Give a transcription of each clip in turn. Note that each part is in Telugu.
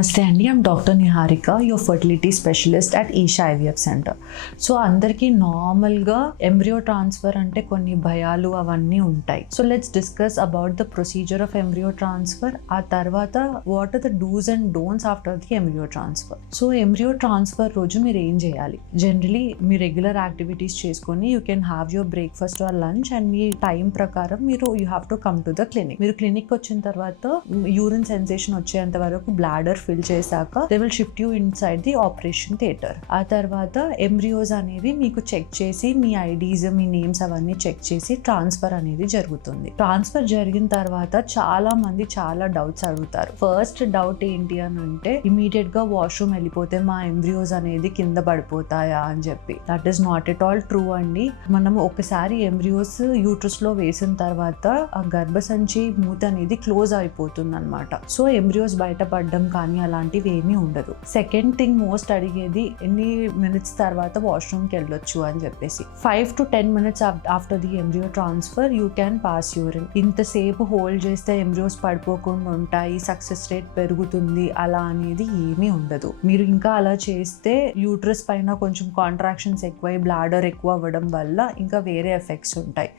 నమస్తే అండి, I'm doctor Niharika, your fertility specialist at Isha IVF centre. So అందరికీ నార్మల్గా ఎంబ్రియో ట్రాన్స్ఫర్ అంటే కొన్ని భయాలు అవన్నీ ఉంటాయి. So let's discuss about the procedure of embryo transfer. ఆ తర్వాత what are the dos and don'ts after the embryo transfer. So embryo transfer రోజు మీరు ఏం చేయాలి? జనరలీ మీ రెగ్యులర్ యాక్టివిటీస్ చేసుకొని you can have your breakfast or lunch and మీ టైం ప్రకారం you have to come to the clinic. మీరు క్లినిక్ వచ్చిన తర్వాత యూరిన్ సెన్సేషన్ వచ్చేంత వరకు బ్లాడర్ ఫిల్ చేశాక they will shift you inside the operation theatre. ఆ తర్వాత ఎంబ్రియోస్ అనేవి మీకు చెక్ చేసి మీ ఐడీస్, మీ నేమ్స్ అవన్నీ చెక్ చేసి ట్రాన్స్ఫర్ అనేది జరుగుతుంది. ట్రాన్స్ఫర్ జరిగిన తర్వాత చాలా మంది చాలా డౌట్స్ అడుగుతారు. ఫస్ట్ డౌట్ ఏంటి అని అంటే ఇమీడియట్ గా వాష్రూమ్ వెళ్ళిపోతే మా ఎంబ్రియోస్ అనేది కింద పడిపోతాయా అని చెప్పి. That is not at all true అండి. మనం ఒకసారి ఎంబ్రియోస్ యూట్రస్ లో వేసిన తర్వాత ఆ గర్భసంచి మూత అనేది క్లోజ్ అయిపోతుంది అనమాట. సో ఎంబ్రియోస్ బయటపడడం కానీ అలాంటివి ఏమీ ఉండదు. సెకండ్ థింగ్ మోస్ట్ అడిగేది ఎన్ని మినిట్స్ తర్వాత వాష్రూమ్ కి వెళ్ళొచ్చు అని చెప్పేసి. 5 to 10 minutes after the embryo transfer you can pass urine. ఇంతసేపు హోల్డ్ చేస్తే ఎంబ్రియోస్ పడిపోకుండా ఉంటాయి, సక్సెస్ రేట్ పెరుగుతుంది అలా అనేది ఏమీ ఉండదు. మీరు ఇంకా అలా చేస్తే యూట్రస్ పైన కొంచెం కాంట్రాక్షన్స్ ఎక్కువై బ్లాడర్ ఎక్కువ అవ్వడం వల్ల ఇంకా వేరే ఎఫెక్ట్స్ ఉంటాయి.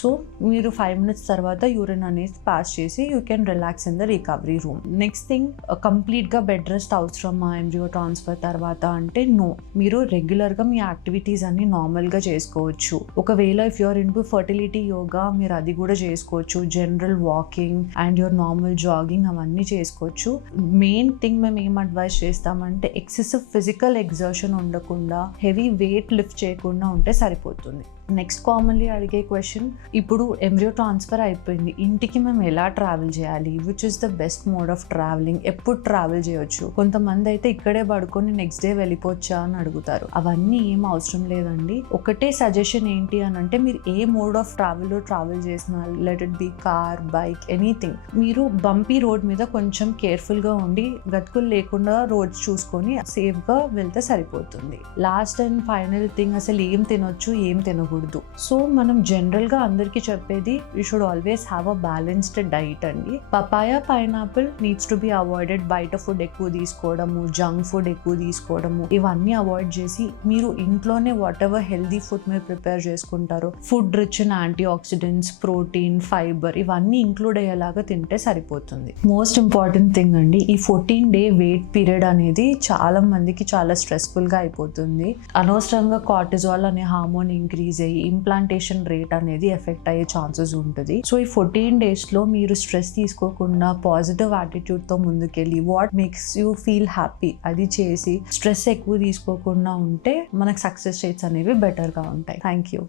సో మీరు 5 minutes తర్వాత యూరిన్ అనేది పాస్ చేసి you can relax in the recovery room. Next thing, complete గా బెడ్ రెస్ట్ అవసరమా ఎంబ్రియో ట్రాన్స్ఫర్ తర్వాత అంటే నో. మీరు రెగ్యులర్ గా మీ యాక్టివిటీస్ అన్ని నార్మల్ గా చేసుకోవచ్చు. ఒకవేళ if you're into fertility yoga మీరు అది కూడా చేసుకోవచ్చు. General walking and your normal jogging అవన్నీ చేసుకోవచ్చు. మెయిన్ థింగ్ మేము ఏం అడ్వైస్ చేస్తామంటే ఎక్సెసివ్ ఫిజికల్ ఎగ్జర్షన్ ఉండకుండా, హెవీ వెయిట్ లిఫ్ట్ చేయకుండా ఉంటే సరిపోతుంది. నెక్స్ట్ కామన్లీ అడిగే క్వశ్చన్, ఇప్పుడు ఎంబ్రియో ట్రాన్స్ఫర్ అయిపోయింది, ఇంటికి మేము ఎలా ట్రావెల్ చేయాలి? Which is the best mode of travelling? ఎప్పుడు ట్రావెల్ చేయొచ్చు? కొంతమంది అయితే ఇక్కడే పడుకొని నెక్స్ట్ డే వెళ్ళిపోవచ్చా అని అడుగుతారు. అవన్నీ ఏం అవసరం లేదండి. ఒకటే సజెషన్ ఏంటి అని అంటే మీరు ఏ మోడ్ ఆఫ్ ట్రావెల్ చేసినా, let it be car, bike, anything, మీరు బంపీ రోడ్ మీద కొంచెం కేర్ఫుల్ గా ఉండి గతుకులు లేకుండా రోడ్స్ చూసుకొని సేఫ్ గా వెళ్తే సరిపోతుంది. లాస్ట్ అండ్ ఫైనల్ థింగ్, అసలు ఏం తినొచ్చు, ఏం తినకూడదు. సో మనం జనరల్ గా అందరికి చెప్పేది you should always have a balanced diet అండి. Papaya, pineapple needs to be avoided. బయట ఫుడ్ ఎక్కువ తీసుకోవడము, జంక్ ఫుడ్ ఎక్కువ తీసుకోవడము, ఇవన్నీ అవాయిడ్ చేసి మీరు ఇంట్లోనే వాట్ ఎవర్ హెల్దీ ఫుడ్ మీరు ప్రిపేర్ చేసుకుంటారో, food rich in antioxidants, protein, fibre ఇవన్నీ ఇంక్లూడ్ అయ్యేలాగా తింటే సరిపోతుంది. మోస్ట్ ఇంపార్టెంట్ థింగ్ అండి, ఈ 14-day వెయిట్ పీరియడ్ అనేది చాలా మందికి చాలా స్ట్రెస్ఫుల్ గా అయిపోతుంది. అనవసరంగా కార్టిజాల్ అనే హార్మోన్ ఇంక్రీజ్ ఇంప్లాంటేషన్ రేట్ అనేది ఎఫెక్ట్ అయ్యే ఛాన్సెస్ ఉంటుంది. సో ఈ 14 days లో మీరు స్ట్రెస్ తీసుకోకుండా పాజిటివ్ యాటిట్యూడ్ తో ముందుకెళ్ళి what makes you feel happy అది చేసి స్ట్రెస్ ఎక్కువ తీసుకోకుండా ఉంటే మనకు సక్సెస్ రేట్స్ అనేవి బెటర్ గా ఉంటాయి. Thank you.